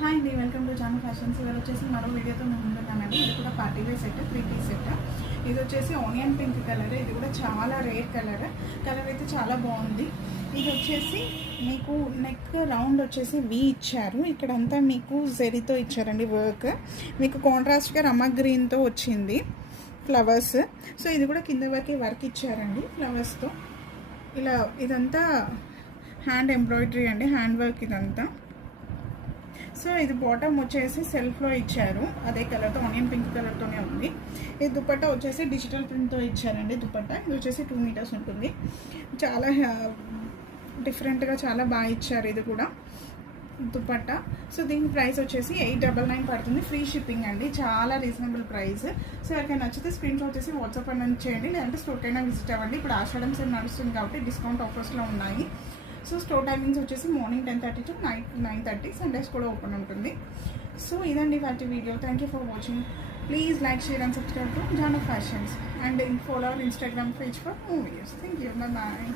Hi అండి, welcome to Janu fashions. ఇవాళ వచ్చేసి మరో వీడియోతో మేము ముందున్నానండి. ఇది కూడా party wear set, 3 piece set. ఇది వచ్చేసి ఆనియన్ పింక్ కలర్. ఇది కూడా చాలా రేర్ కలర్ అయితే చాలా బాగుంది. ఇది వచ్చేసి మీకు నెక్ రౌండ్ వచ్చేసి వి ఇచ్చారు. ఇక్కడంతా మీకు జెరీతో ఇచ్చారండి వర్క్. మీకు కాంట్రాస్ట్గా రమ గ్రీన్తో వచ్చింది ఫ్లవర్స్. సో ఇది కూడా కింద వరకే వర్క్ ఇచ్చారండి ఫ్లవర్స్తో. ఇలా ఇదంతా హ్యాండ్ ఎంబ్రాయిడరీ అండి, హ్యాండ్ వర్క్ ఇదంతా. సో ఇది బాటమ్ వచ్చేసి సెల్ఫ్లో ఇచ్చారు, అదే కలర్తో, ఆనియన్ పింక్ కలర్తోనే ఉంది. ఈ దుపట్టా వచ్చేసి డిజిటల్ ప్రింట్తో ఇచ్చారండి దుపట్టా. ఇది వచ్చేసి 2 మీటర్స్ ఉంటుంది. చాలా డిఫరెంట్గా చాలా బాగా ఇచ్చారు ఇది కూడా దుపట్టా. సో దీని ప్రైస్ వచ్చేసి 899 పడుతుంది, ఫ్రీ షిప్పింగ్ అండి, చాలా రీజనబుల్ ప్రైస్. సో ఎవరికైనా నచ్చితే స్క్రీన్ షాట్ చేసి వాట్సాప్ అనేది చేయండి, లేదంటే స్టోర్కైనా విజిట్ అవ్వండి. ఇప్పుడు ఆషాఢం సేల్ నడుస్తుంది కాబట్టి డిస్కౌంట్ ఆఫర్స్లో ఉన్నాయి. సో స్టోర్ టైమింగ్స్ వచ్చేసి మార్నింగ్ 10:30 to 9:30, సండేస్ కూడా ఓపెన్ ఉంటుంది. సో ఇదండి వాటి వీడియో. Thank you for watching. Please like, share and subscribe to Janu fashions and follow our Instagram page for more videos. Thank you. Bye bye.